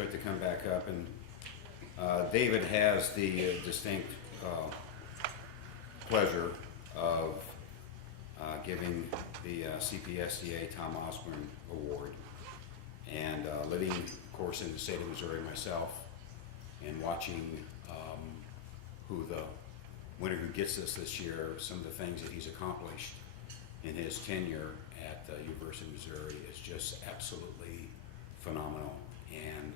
like to come back up, and David has the distinct pleasure of giving the CPSDA Tom Osborne Award, and living, of course, in the state of Missouri myself, and watching who the winner who gets this year, some of the things that he's accomplished in his tenure at the University of Missouri is just absolutely phenomenal. And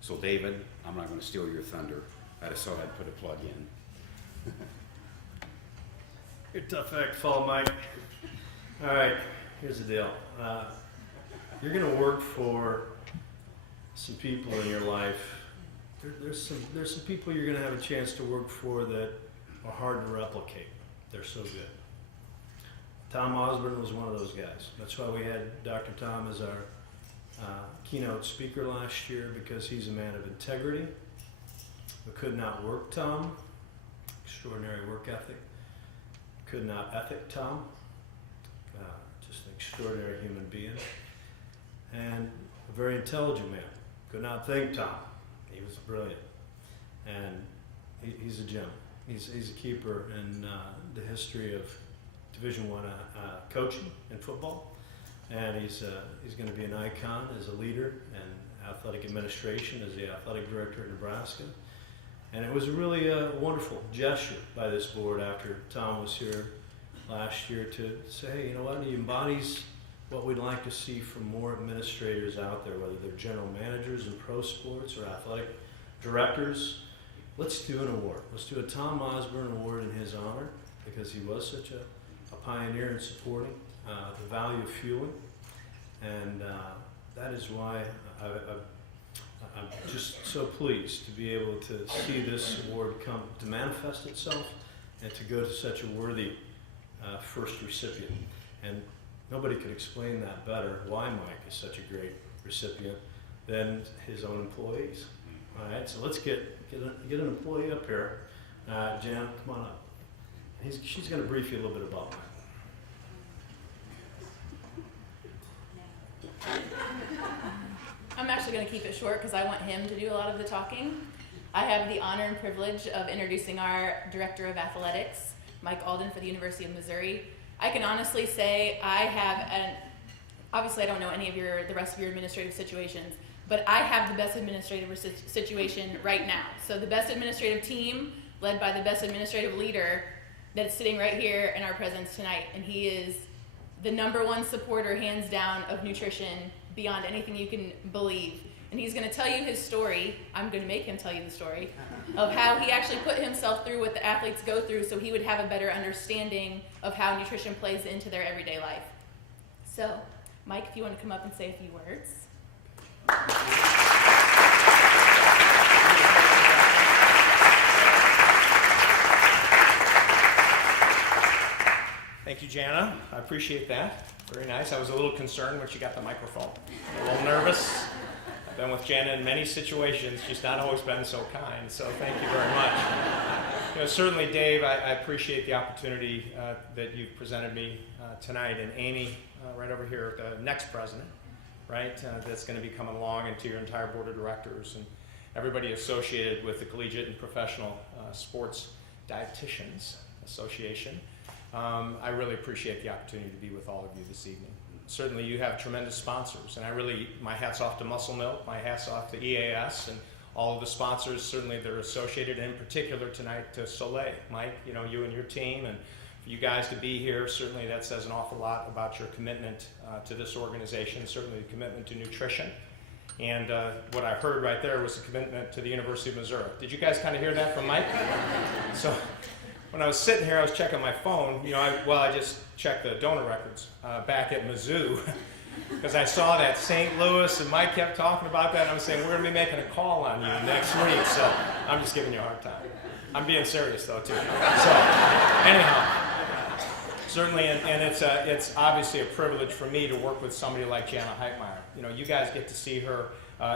so David, I'm not going to steal your thunder. I just thought I'd put a plug in. You're a tough act to follow, Mike. All right, here's the deal. You're going to work for some people in your life. There's some people you're going to have a chance to work for that are hard to replicate. They're so good. Tom Osborne was one of those guys. That's why we had Dr. Tom as our keynote speaker last year, because he's a man of integrity. We could not work Tom. Extraordinary work ethic. Could not ethic Tom. Just an extraordinary human being. And a very intelligent man. Could not think Tom. He was brilliant. And he's a gem. He's a keeper in the history of Division I coaching in football. And he's going to be an icon as a leader and athletic administration, as the athletic director at Nebraska. And it was really a wonderful gesture by this board after Tom was here last year to say, hey, you know what, he embodies what we'd like to see from more administrators out there, whether they're general managers in pro sports or athletic directors. Let's do an award. Let's do a Tom Osborne Award in his honor, because he was such a pioneer in supporting the value of fueling. And that is why I'm just so pleased to be able to see this award come to manifest itself and to go to such a worthy first recipient. And nobody could explain that better, why Mike is such a great recipient, than his own employees. All right, so let's get an employee up here. Jan, come on up. She's going to brief you a little bit about Mike. I'm actually going to keep it short because I want him to do a lot of the talking. I have the honor and privilege of introducing our Director of Athletics, Mike Alden, for the University of Missouri. I can honestly say obviously I don't know any of the rest of your administrative situations, but I have the best administrative situation right now. So the best administrative team, led by the best administrative leader, that's sitting right here in our presence tonight, and he is the #1 supporter, hands down, of nutrition beyond anything you can believe. And he's going to tell you his story. I'm going to make him tell you the story of how he actually put himself through what the athletes go through so he would have a better understanding of how nutrition plays into their everyday life. So, Mike, if you want to come up and say a few words. Thank you, Jana. I appreciate that. Very nice. I was a little concerned when she got the microphone. A little nervous. I've been with Jana in many situations. She's not always been so kind, so thank you very much. Certainly, Dave, I appreciate the opportunity that you've presented me tonight, and Amy, right over here, the next president, right, that's going to be coming along, and to your entire board of directors and everybody associated with the Collegiate and Professional Sports Dietitians Association. I really appreciate the opportunity to be with all of you this evening. Certainly you have tremendous sponsors, and my hat's off to Muscle Milk, my hat's off to EAS, and all of the sponsors, certainly they're associated, and in particular tonight to Soleil. Mike, you and your team, and for you guys to be here, certainly that says an awful lot about your commitment to this organization, certainly the commitment to nutrition. And what I heard right there was a commitment to the University of Missouri. Did you guys kind of hear that from Mike? So when I was sitting here, I was checking my phone. I just checked the donor records back at Mizzou because I saw that St. Louis, and Mike kept talking about that. And I'm saying, we're going to be making a call on you next week. So I'm just giving you a hard time. I'm being serious, though, too. So anyhow, certainly, and it's obviously a privilege for me to work with somebody like Jana Heitmeyer. You guys get to see her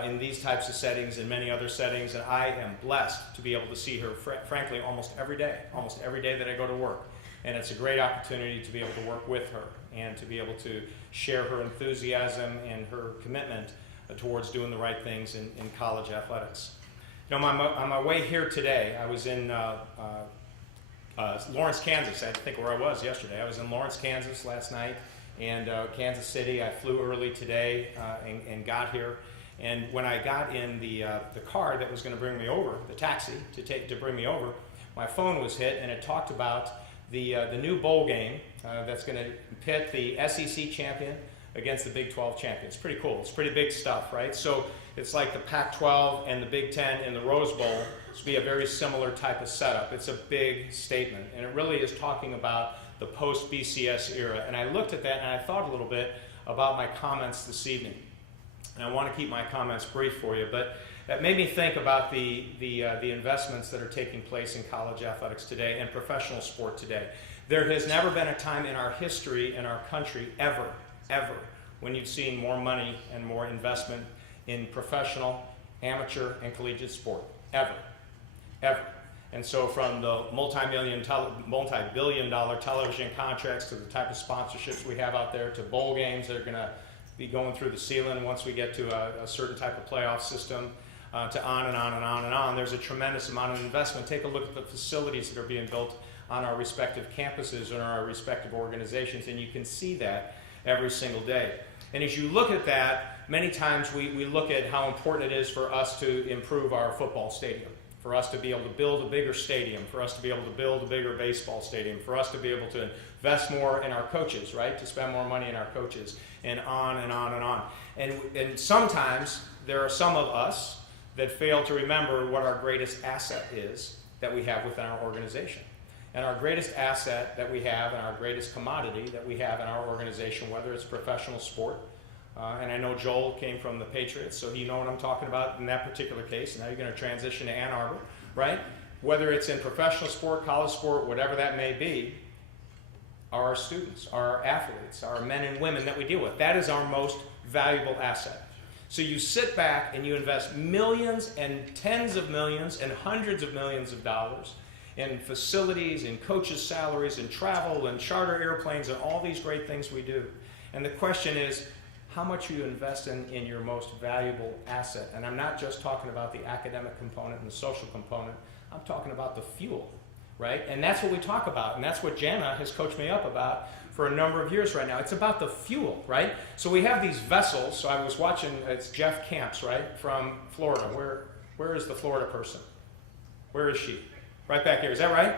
in these types of settings and many other settings, and I am blessed to be able to see her, frankly, almost every day that I go to work. And it's a great opportunity to be able to work with her and to be able to share her enthusiasm and her commitment towards doing the right things in college athletics. You know, on my way here today, I was in Lawrence, Kansas. I think where I was yesterday. I was in Lawrence, Kansas last night, and Kansas City. I flew early today and got here. And when I got in the car that was going to bring me over, the taxi to bring me over, my phone was hit, and it talked about the new bowl game that's going to pit the SEC champion against the Big 12 champion. It's pretty cool. It's pretty big stuff, right? So it's like the Pac-12 and the Big 10 in the Rose Bowl. This will be a very similar type of setup. It's a big statement, and it really is talking about the post-BCS era. And I looked at that, and I thought a little bit about my comments this evening. And I want to keep my comments brief for you, but that made me think about the investments that are taking place in college athletics today and professional sport today. There has never been a time in our history, in our country, ever, when you've seen more money and more investment in professional, amateur, and collegiate sport. Ever. And so from the multi-billion dollar television contracts to the type of sponsorships we have out there to bowl games that are going to be going through the ceiling once we get to a certain type of playoff system, to on and on and on and on. There's a tremendous amount of investment. Take a look at the facilities that are being built on our respective campuses and our respective organizations, and you can see that every single day. And as you look at that, many times we look at how important it is for us to improve our football stadium, for us to be able to build a bigger stadium, for us to be able to build a bigger baseball stadium, for us to be able to invest more in our coaches, right? To spend more money in our coaches, and on and on and on. And sometimes there are some of us that fail to remember what our greatest asset is that we have within our organization. And our greatest asset that we have and our greatest commodity that we have in our organization, whether it's professional sport, and I know Joel came from the Patriots, so you know what I'm talking about in that particular case. Now you're going to transition to Ann Arbor, right? Whether it's in professional sport, college sport, whatever that may be, are our students, our athletes, our men and women that we deal with. That is our most valuable asset. So you sit back and you invest millions and tens of millions and hundreds of millions of dollars in facilities, in coaches' salaries, in travel, and charter airplanes, and all these great things we do. And the question is, how much you invest in your most valuable asset? And I'm not just talking about the academic component and the social component. I'm talking about the fuel, right? And that's what we talk about, and that's what Jana has coached me up about for a number of years right now. It's about the fuel, right? So we have these vessels. So I was watching, it's Jeff Camps, right, from Florida. Where is the Florida person? Where is she? Right back here. Is that right?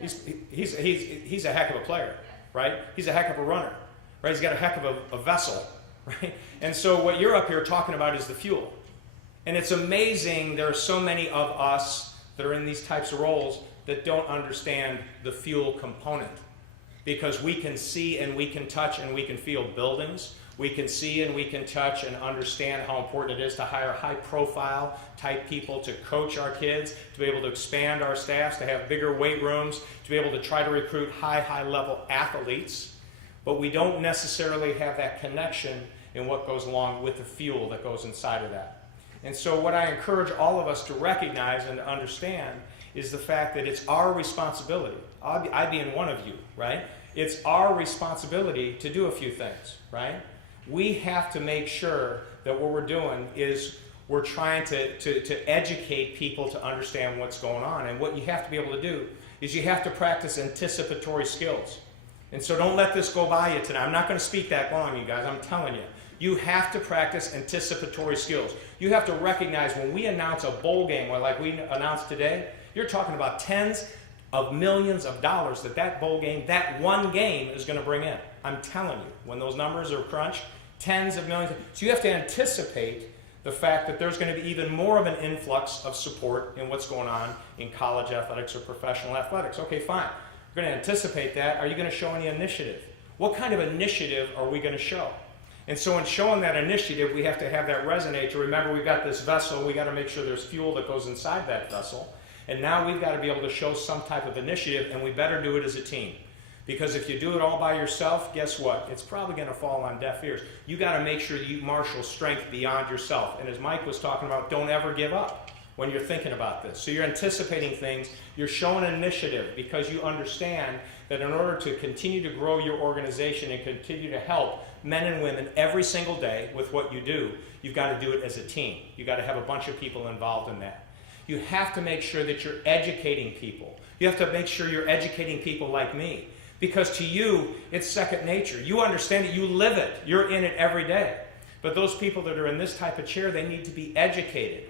Yeah. He's a heck of a player, right? He's a heck of a runner, right? He's got a heck of a vessel, right? And so what you're up here talking about is the fuel. And it's amazing there are so many of us that are in these types of roles that don't understand the fuel component. Because we can see and we can touch and we can feel buildings. We can see and we can touch and understand how important it is to hire high-profile type people to coach our kids, to be able to expand our staffs, to have bigger weight rooms, to be able to try to recruit high-level athletes. But we don't necessarily have that connection in what goes along with the fuel that goes inside of that. And so what I encourage all of us to recognize and to understand is the fact that it's our responsibility. I being one of you, right? It's our responsibility to do a few things, right? We have to make sure that what we're doing is we're trying to educate people to understand what's going on. And what you have to be able to do is you have to practice anticipatory skills. And so don't let this go by you tonight. I'm not going to speak that long, you guys. I'm telling you. You have to practice anticipatory skills. You have to recognize when we announce a bowl game, like we announced today, you're talking about tens of millions of dollars that bowl game, that one game is going to bring in. I'm telling you, when those numbers are crunched, tens of millions. So you have to anticipate the fact that there's going to be even more of an influx of support in what's going on in college athletics or professional athletics. Okay, fine. We're going to anticipate that. Are you going to show any initiative? What kind of initiative are we going to show? And so in showing that initiative, we have to have that resonate to remember we've got this vessel. We've got to make sure there's fuel that goes inside that vessel. And now we've got to be able to show some type of initiative, and we better do it as a team. Because if you do it all by yourself, guess what? It's probably going to fall on deaf ears. You got to make sure you marshal strength beyond yourself. And as Mike was talking about, don't ever give up when you're thinking about this. So you're anticipating things. You're showing initiative because you understand that in order to continue to grow your organization and continue to help men and women, every single day with what you do, you've got to do it as a team. You've got to have a bunch of people involved in that. You have to make sure that you're educating people. You have to make sure you're educating people like me. Because to you, it's second nature. You understand it. You live it. You're in it every day. But those people that are in this type of chair, they need to be educated.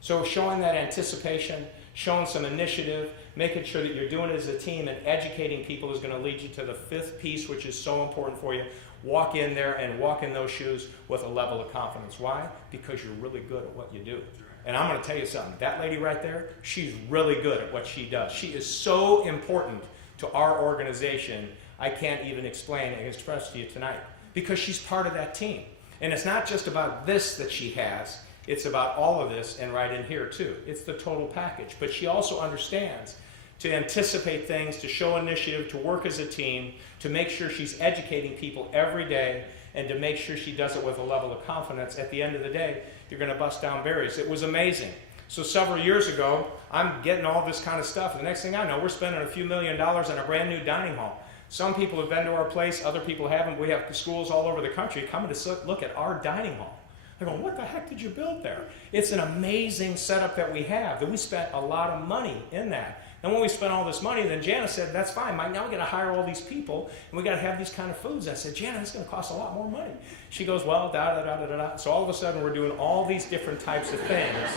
So showing that anticipation, showing some initiative, making sure that you're doing it as a team and educating people is going to lead you to the fifth piece, which is so important for you. Walk in there and walk in those shoes with a level of confidence. Why? Because you're really good at what you do. And I'm going to tell you something. That lady right there, she's really good at what she does. She is so important to our organization, I can't even explain and express to you tonight. Because she's part of that team. And it's not just about this that she has. It's about all of this and right in here too. It's the total package. But she also understands to anticipate things, to show initiative, to work as a team, to make sure she's educating people every day, and to make sure she does it with a level of confidence. At the end of the day, you're going to bust down barriers. It was amazing. So several years ago, I'm getting all this kind of stuff. The next thing I know, we're spending a few $1 million on a brand new dining hall. Some people have been to our place, other people haven't. We have schools all over the country coming to look at our dining hall. They're going, what the heck did you build there? It's an amazing setup that we have, that we spent a lot of money in that. And when we spent all this money, then Jana said, that's fine, Mike, now we got to hire all these people, and we got to have these kind of foods. I said, Jana, it's going to cost a lot more money. She goes, well, da-da-da-da-da-da. So all of a sudden, we're doing all these different types of things.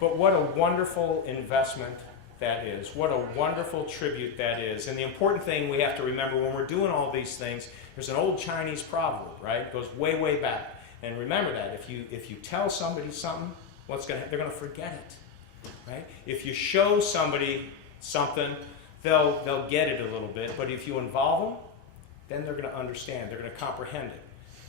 But what a wonderful investment that is. What a wonderful tribute that is. And the important thing we have to remember when we're doing all these things, there's an old Chinese proverb, right? It goes way, way back. And remember that. If you tell somebody something, they're going to forget it, right? If you show somebody something, they'll get it a little bit. But if you involve them, then they're going to understand. They're going to comprehend it.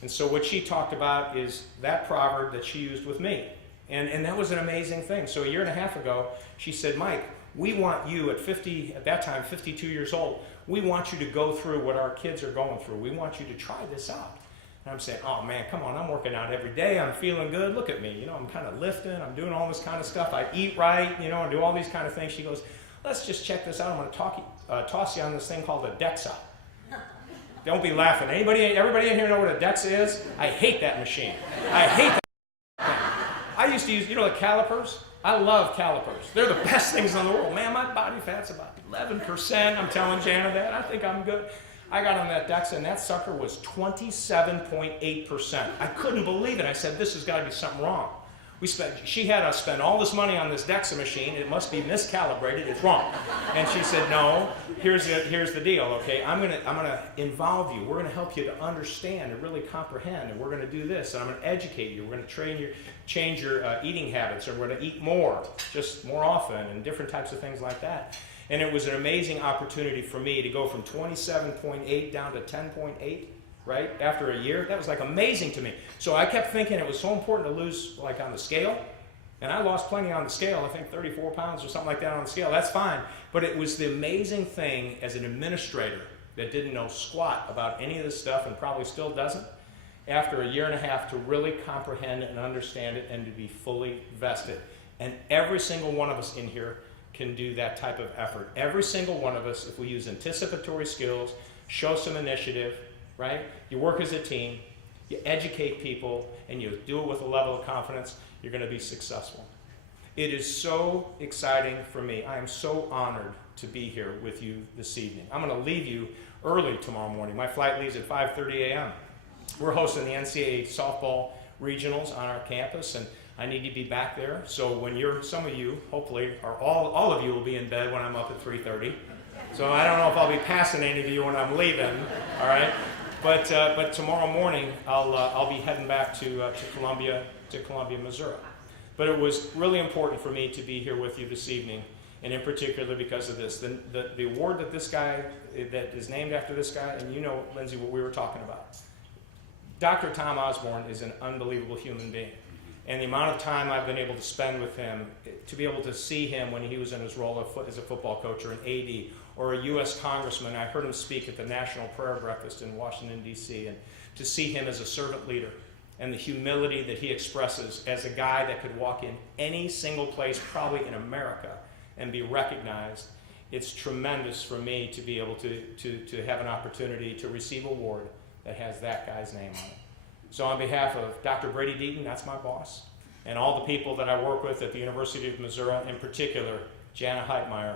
And so what she talked about is that proverb that she used with me. And that was an amazing thing. So a year and a half ago, she said, Mike, we want you at that time, 52 years old, we want you to go through what our kids are going through. We want you to try this out. And I'm saying, oh man, come on, I'm working out every day. I'm feeling good. Look at me. I'm kind of lifting. I'm doing all this kind of stuff. I eat right, and do all these kind of things. She goes, let's just check this out. I'm going to toss you on this thing called a DEXA. Don't be laughing. Everybody in here know what a DEXA is? I hate that machine. I hate that. I used to use, the calipers? I love calipers. They're the best things in the world. Man, my body fat's about 11%. I'm telling Jana that. I think I'm good. I got on that DEXA, and that sucker was 27.8%. I couldn't believe it. I said, this has got to be something wrong. She had us spend all this money on this DEXA machine. It must be miscalibrated. It's wrong. And she said, no, here's the deal, okay? I'm gonna involve you. We're going to help you to understand and really comprehend, and we're going to do this, and I'm going to educate you. We're going to change your eating habits, and we're going to eat more, just more often, and different types of things like that. And it was an amazing opportunity for me to go from 27.8 down to 10.8. Right? After a year, that was like amazing to me. So I kept thinking it was so important to lose like on the scale. And I lost plenty on the scale, I think 34 pounds or something like that on the scale. That's fine. But it was the amazing thing as an administrator that didn't know squat about any of this stuff and probably still doesn't, after a year and a half to really comprehend and understand it and to be fully vested. And every single one of us in here can do that type of effort. Every single one of us, if we use anticipatory skills, show some initiative, right? You work as a team, you educate people, and you do it with a level of confidence, you're going to be successful. It is so exciting for me. I am so honored to be here with you this evening. I'm going to leave you early tomorrow morning. My flight leaves at 5:30 a.m. We're hosting the NCAA softball regionals on our campus, and I need to be back there. So when some of you, hopefully, or all of you will be in bed when I'm up at 3:30. So I don't know if I'll be passing any of you when I'm leaving, all right? But tomorrow morning, I'll be heading back to Columbia, Missouri. But it was really important for me to be here with you this evening, and in particular because of this. The award that that is named after this guy, and you know, Lindsay, what we were talking about. Dr. Tom Osborne is an unbelievable human being. And the amount of time I've been able to spend with him, to be able to see him when he was in his role as a football coach or an AD, or a U.S. congressman. I heard him speak at the National Prayer Breakfast in Washington, D.C., and to see him as a servant leader and the humility that he expresses as a guy that could walk in any single place, probably in America, and be recognized. It's tremendous for me to be able to have an opportunity to receive an award that has that guy's name on it. So on behalf of Dr. Brady Deaton, that's my boss, and all the people that I work with at the University of Missouri, in particular, Jana Heitmeyer,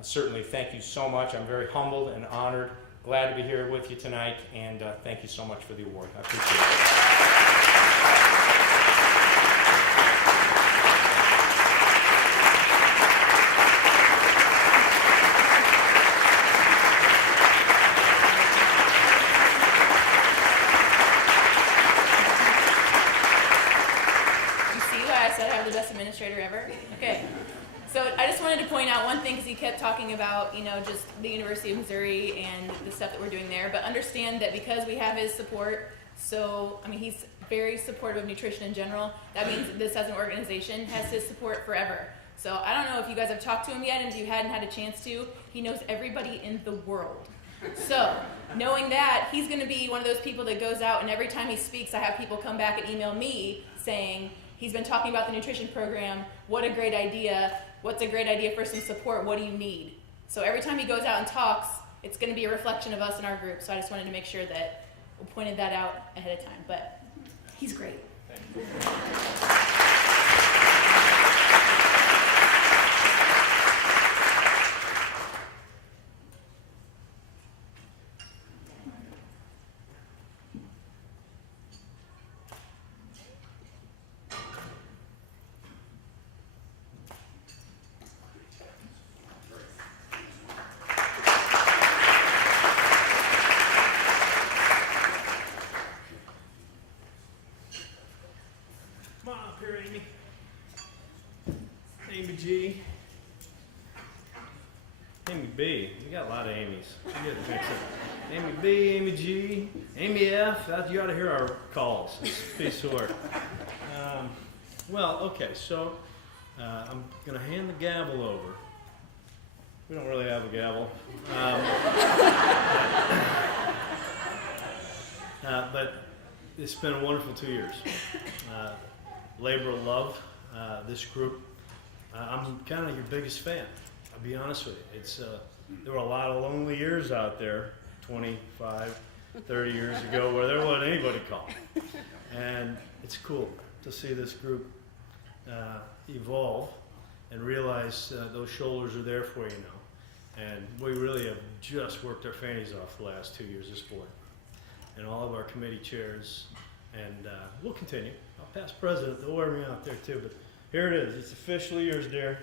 certainly thank you so much. I'm very humbled and honored. Glad to be here with you tonight, and thank you so much for the award. I appreciate it. Administrator ever. Okay. So I just wanted to point out one thing because he kept talking about, just the University of Missouri and the stuff that we're doing there. But understand that because we have his support, he's very supportive of nutrition in general. That means that this as an organization has his support forever. So I don't know if you guys have talked to him yet, and if you hadn't had a chance to, he knows everybody in the world. So knowing that, he's going to be one of those people that goes out and every time he speaks, I have people come back and email me saying, he's been talking about the nutrition program. What a great idea. What's a great idea for some support? What do you need? So every time he goes out and talks, it's going to be a reflection of us in our group. So I just wanted to make sure that we pointed that out ahead of time. But he's great. Thank you. Amy G. Amy B. We got a lot of Amy's. We get to mix it. Amy B, Amy G, Amy F. You ought to hear our calls. It's a piece of work. Okay, so I'm going to hand the gavel over. We don't really have a gavel. But it's been a wonderful 2 years. Labor of love, this group. I'm kind of your biggest fan, I'll be honest with you. It's there were a lot of lonely years out there 25, 30 years ago where there wasn't anybody called. And it's cool to see this group evolve and realize those shoulders are there for you now. And we really have just worked our fannies off the last 2 years this board. And all of our committee chairs, and we'll continue. Our past president, they'll wear me out there too, but here it is. It's officially yours, dear.